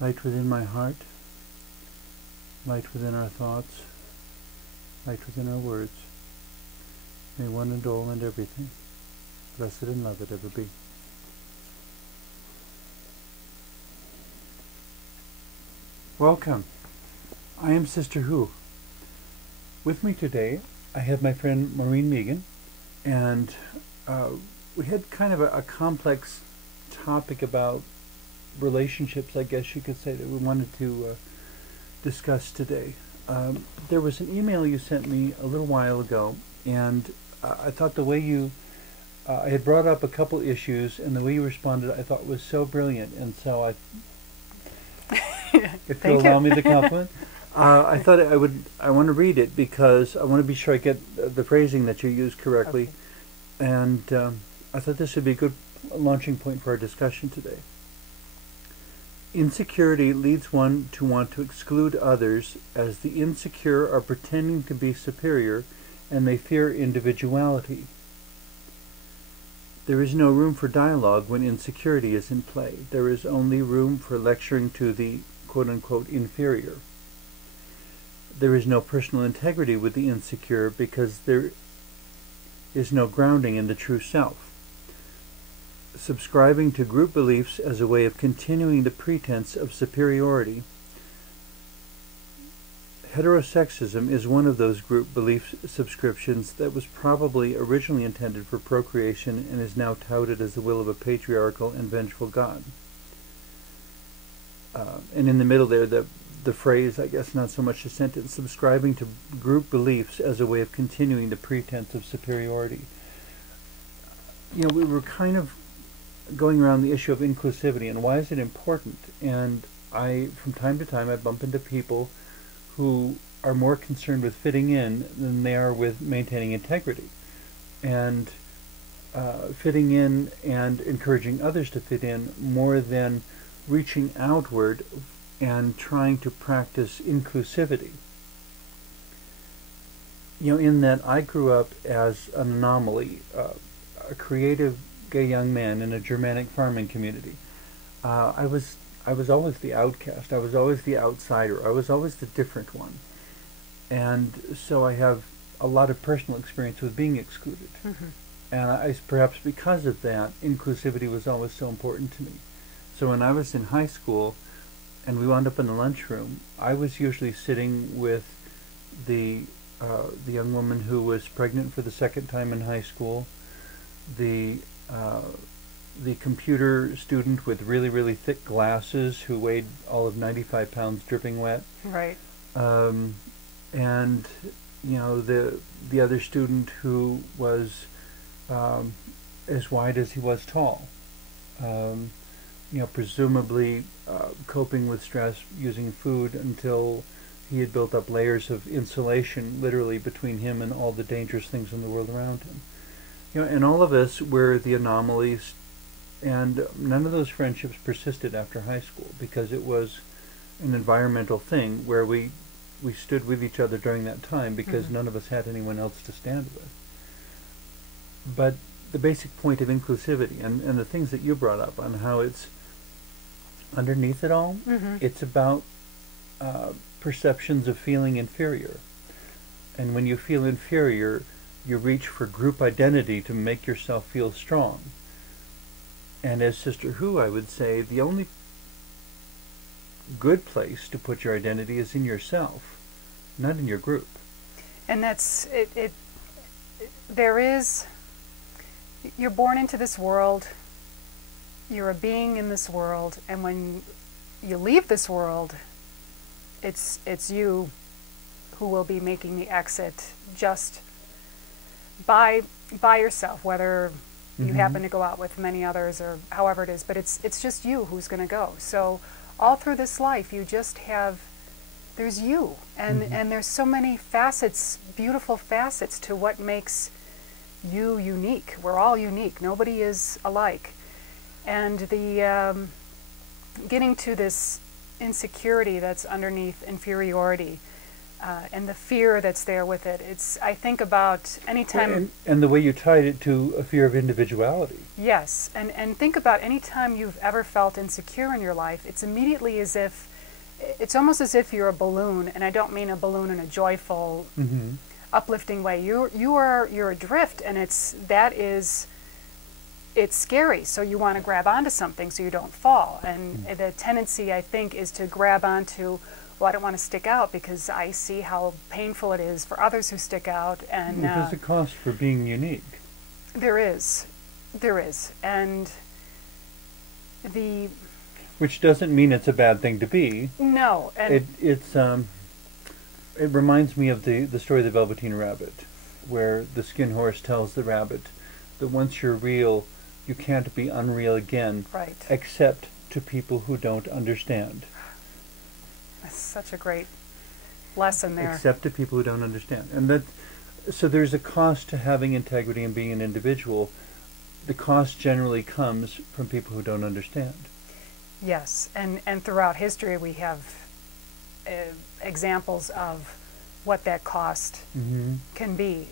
Light within my heart, light within our thoughts, light within our words. May one and all and everything, blessed and loved ever be. Welcome. I am Sister Who. With me today, I have my friend Maureen Meegan, and we had kind of a complex topic about relationships, I guess you could say, that we wanted to discuss today. There was an email you sent me a little while ago, and I thought the way you I had brought up a couple issues, and the way you responded I thought was so brilliant, and so if you'll allow me the compliment. I thought I want to read it because I want to be sure I get the phrasing that you use correctly. Okay. And I thought this would be a good launching point for our discussion today. Insecurity leads one to want to exclude others, as the insecure are pretending to be superior and they fear individuality. There is no room for dialogue when insecurity is in play. There is only room for lecturing to the quote-unquote inferior. There is no personal integrity with the insecure because there is no grounding in the true self. Subscribing to group beliefs as a way of continuing the pretense of superiority. Heterosexism is one of those group belief subscriptions that was probably originally intended for procreation and is now touted as the will of a patriarchal and vengeful God. And in the middle there, the phrase, I guess not so much the sentence, subscribing to group beliefs as a way of continuing the pretense of superiority. You know, we were kind of going around the issue of inclusivity and why is it important, and from time to time I bump into people who are more concerned with fitting in than they are with maintaining integrity, and fitting in and encouraging others to fit in more than reaching outward and trying to practice inclusivity. You know, in that I grew up as an anomaly, a creative gay young man in a Germanic farming community. I was always the outcast. I was always the outsider. I was always the different one. And so I have a lot of personal experience with being excluded. Mm-hmm. And perhaps because of that, inclusivity was always so important to me. So when I was in high school and we wound up in the lunchroom, I was usually sitting with the young woman who was pregnant for the second time in high school, the computer student with really, really thick glasses who weighed all of 95 pounds dripping wet. Right. And, you know, the other student who was as wide as he was tall. You know, presumably coping with stress using food until he had built up layers of insulation literally between him and all the dangerous things in the world around him. You know, and all of us were the anomalies, and none of those friendships persisted after high school because it was an environmental thing where we stood with each other during that time because mm-hmm. none of us had anyone else to stand with. But the basic point of inclusivity and the things that you brought up on how it's underneath it all, mm-hmm. it's about perceptions of feeling inferior. And when you feel inferior, you reach for group identity to make yourself feel strong. And as Sister Who, I would say the only good place to put your identity is in yourself, not in your group. And that's it. There is, you're born into this world, you're a being in this world, and when you leave this world, it's you who will be making the exit just by yourself, whether you mm-hmm. happen to go out with many others or however it is, but it's just you who's going to go. So all through this life, you just have, there's you, and mm-hmm. and there's so many facets, beautiful facets to what makes you unique. We're all unique. Nobody is alike. And the getting to this insecurity that's underneath inferiority, and the fear that's there with it. I think about any time. And the way you tied it to a fear of individuality. Yes, and think about any time you've ever felt insecure in your life, it's immediately as if, it's almost as if you're a balloon, and I don't mean a balloon in a joyful, uplifting way. You're adrift, and it's scary, so you want to grab onto something so you don't fall. And the tendency, I think, is to grab onto, well, I don't want to stick out because I see how painful it is for others who stick out. And there's a cost for being unique. There is. And which doesn't mean it's a bad thing to be. No. And it reminds me of the story of the Velveteen Rabbit, where the skin horse tells the rabbit that once you're real, you can't be unreal again. Right. Except to people who don't understand. That's such a great lesson there. Except to people who don't understand. And so there's a cost to having integrity and being an individual. The cost generally comes from people who don't understand. Yes, and throughout history we have examples of what that cost can be.